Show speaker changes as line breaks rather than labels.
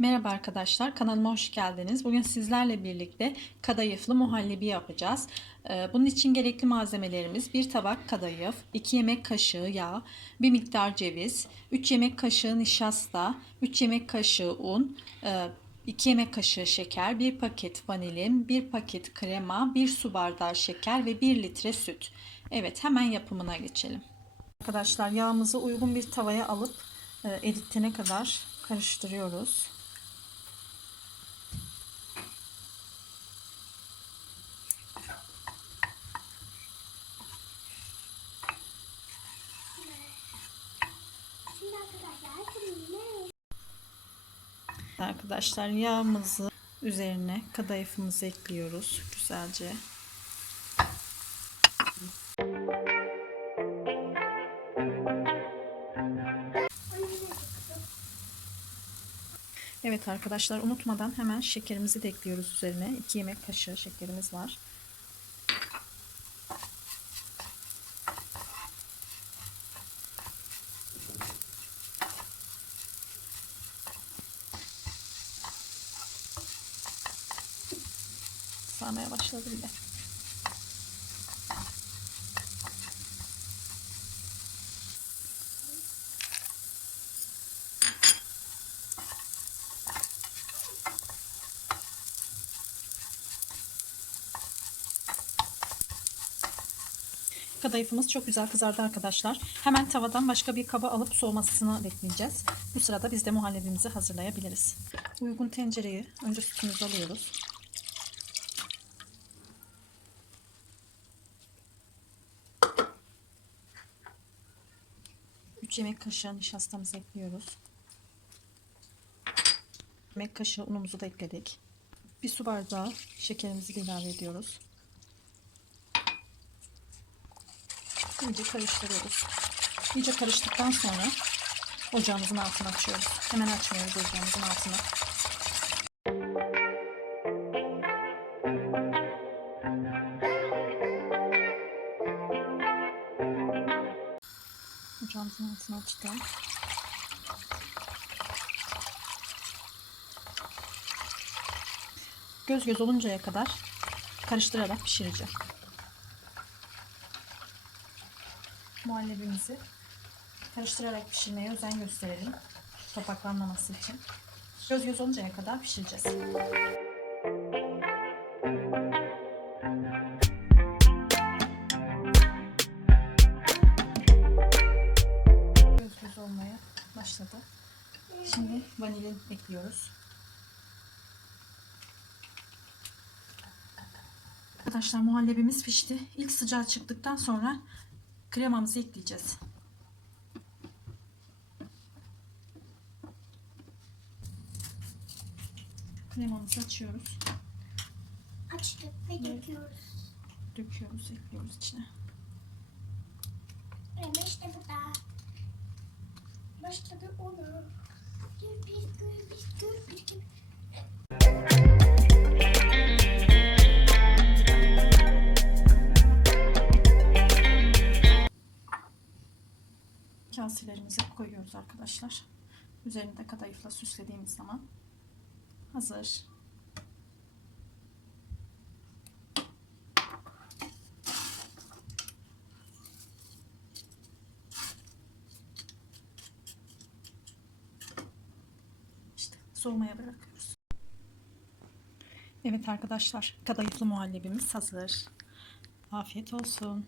Merhaba arkadaşlar, kanalıma hoş geldiniz. Bugün sizlerle birlikte kadayıflı muhallebi yapacağız. Ee, Bunun için gerekli malzemelerimiz 1 tabak kadayıf, 2 yemek kaşığı yağ, 1 miktar ceviz, 3 yemek kaşığı nişasta, 3 yemek kaşığı un, 2 yemek kaşığı şeker, 1 paket vanilin, 1 paket krema, 1 su bardağı şeker ve 1 litre süt. Evet, hemen yapımına geçelim. Arkadaşlar yağımızı uygun bir tavaya alıp e, eritene kadar karıştırıyoruz.
Arkadaşlar
yağımızı üzerine kadayıfımızı ekliyoruz güzelce. Evet arkadaşlar unutmadan hemen şekerimizi de ekliyoruz üzerine. 2 yemek kaşığı şekerimiz var. Sarmaya başladı bile. Kadayıfımız çok güzel kızardı arkadaşlar. Hemen tavadan başka bir kaba alıp soğumasını bekleyeceğiz. Bu sırada biz de muhallebimizi hazırlayabiliriz. Uygun tencereyi önce sütümüzü alıyoruz. Yemek kaşığı nişastamızı ekliyoruz. Yemek kaşığı unumuzu da ekledik. Bir su bardağı şekerimizi ilave ediyoruz. İyice karıştırıyoruz. İyice karıştıktan sonra ocağımızın altını açıyoruz. Hemen açmıyoruz ocağımızın altını. Ocağımızın altını açtım. Göz göz oluncaya kadar karıştırarak pişireceğim. muhallebimizi karıştırarak pişirmeye özen gösterelim. Topaklanmaması için. Göz göz oluncaya kadar pişireceğiz. Başladı. Şimdi vanilin ekliyoruz. Arkadaşlar muhallebimiz pişti. İlk sıcağı çıktıktan sonra kremamızı ekleyeceğiz. Kremamızı açıyoruz.
açtık ve döküyoruz.
Döküyoruz, ekliyoruz içine.
Ve işte. Başladı onu. Gül bir gül bir gül bir gül.
Kaselerimize koyuyoruz arkadaşlar. Üzerini de kadayıfla süslediğimiz zaman hazır. İşte soğumaya bırakıyoruz. Evet arkadaşlar kadayıflı muhallebimiz hazır. Afiyet olsun.